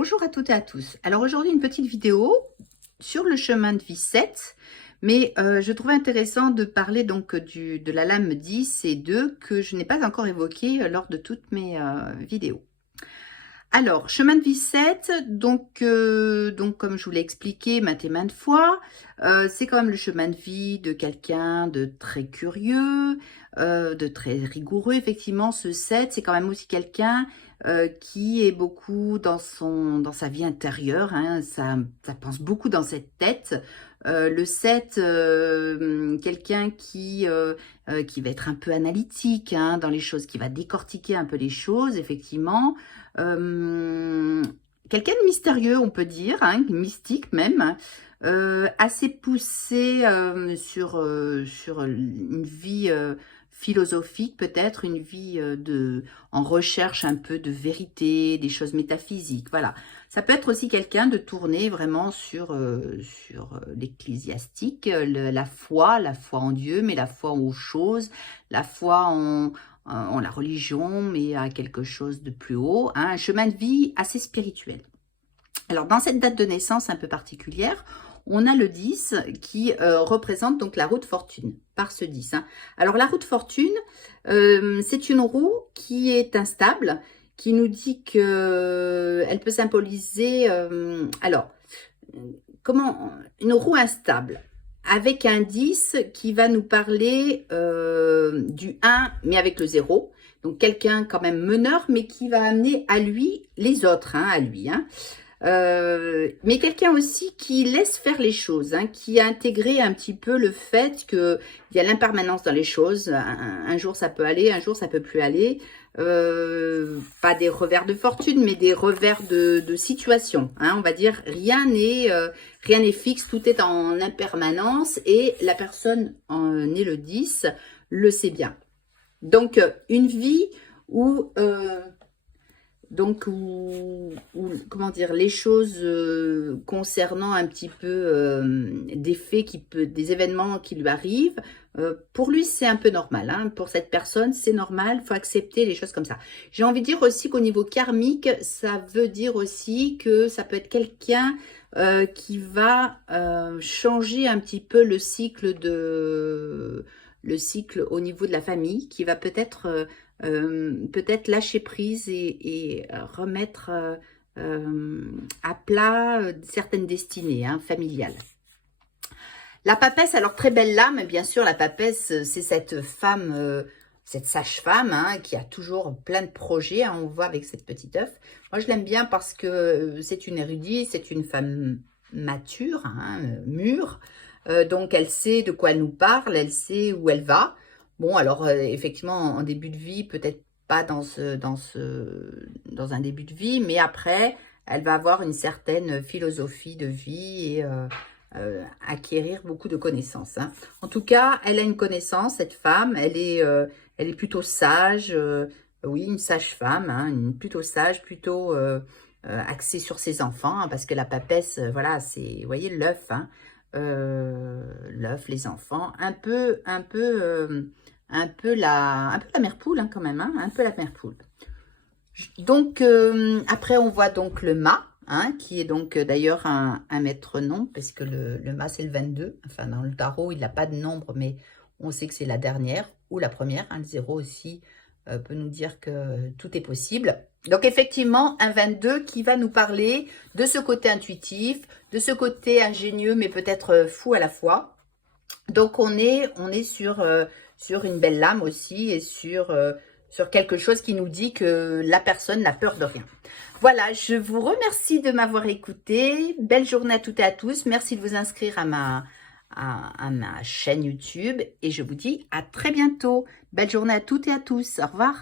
Bonjour à toutes et à tous. Alors aujourd'hui une petite vidéo sur le chemin de vie 7, mais je trouvais intéressant de parler donc de la lame 10 et 2 que je n'ai pas encore évoqué lors de toutes mes vidéos. Alors, chemin de vie 7, donc comme je vous l'ai expliqué maintes et maintes fois, c'est quand même le chemin de vie de quelqu'un de très curieux, de très rigoureux. Effectivement, ce 7, c'est quand même aussi quelqu'un qui est beaucoup dans sa vie intérieure, hein, ça pense beaucoup dans cette tête. Le 7, quelqu'un qui va être un peu analytique, hein, dans les choses, qui va décortiquer un peu les choses, effectivement. Quelqu'un de mystérieux, on peut dire, hein, mystique même, assez poussé sur une vie philosophique, peut-être une vie en recherche un peu de vérité, des choses métaphysiques, voilà. Ça peut être aussi quelqu'un de tourné vraiment sur l'ecclésiastique, la foi en Dieu, mais la foi aux choses, la foi en la religion, mais à quelque chose de plus haut, hein, un chemin de vie assez spirituel. Alors, dans cette date de naissance un peu particulière, on a le 10 qui représente donc la roue de fortune, par ce 10. Hein. Alors, la roue de fortune, c'est une roue qui est instable, qui nous dit qu'elle peut symboliser... comment une roue instable avec un 10 qui va nous parler du 1, mais avec le 0. Donc, quelqu'un quand même meneur, mais qui va amener à lui les autres, hein, à lui. Hein. Mais quelqu'un aussi qui laisse faire les choses, hein, qui a intégré un petit peu le fait qu'il y a l'impermanence dans les choses. Un jour, ça peut aller, un jour, ça peut plus aller. Pas des revers de fortune, mais des revers de situation. Hein, on va dire, rien n'est fixe, tout est en impermanence et la personne née le 10 le sait bien. Donc, une vie où... comment dire, les choses concernant un petit peu des faits, des événements qui lui arrivent, pour lui, c'est un peu normal. Hein. Pour cette personne, c'est normal, il faut accepter les choses comme ça. J'ai envie de dire aussi qu'au niveau karmique, ça veut dire aussi que ça peut être quelqu'un qui va changer un petit peu le cycle au niveau de la famille, qui va peut-être lâcher prise et remettre à plat certaines destinées, hein, familiales. La papesse, alors très belle lame, bien sûr, la papesse, c'est cette femme, cette sage-femme, hein, qui a toujours plein de projets, hein, on voit avec cette petite œuf. Moi, je l'aime bien parce que c'est une érudite, c'est une femme mature, hein, mûre, donc elle sait de quoi elle nous parle, elle sait où elle va. Bon, alors, effectivement, en début de vie, peut-être pas dans un début de vie, mais après, elle va avoir une certaine philosophie de vie et acquérir beaucoup de connaissances. Hein. En tout cas, elle a une connaissance, cette femme, elle est plutôt sage, oui, une sage femme, hein, plutôt sage, plutôt axée sur ses enfants, hein, parce que la papesse, voilà, c'est, vous voyez, l'œuf, hein, l'œuf, les enfants, un peu la mère poule, hein, quand même, hein, un peu la mère poule. Donc, après, on voit donc le mât, hein, qui est donc d'ailleurs un maître-nom, parce que le mât, c'est le 22. Enfin, dans le tarot, il n'a pas de nombre, mais on sait que c'est la dernière ou la première. Hein, le 0 aussi peut nous dire que tout est possible. Donc, effectivement, un 22 qui va nous parler de ce côté intuitif, de ce côté ingénieux, mais peut-être fou à la fois. Donc, on est sur une belle lame aussi et sur quelque chose qui nous dit que la personne n'a peur de rien. Voilà, je vous remercie de m'avoir écouté. Belle journée à toutes et à tous. Merci de vous inscrire à ma chaîne YouTube et je vous dis à très bientôt. Belle journée à toutes et à tous. Au revoir.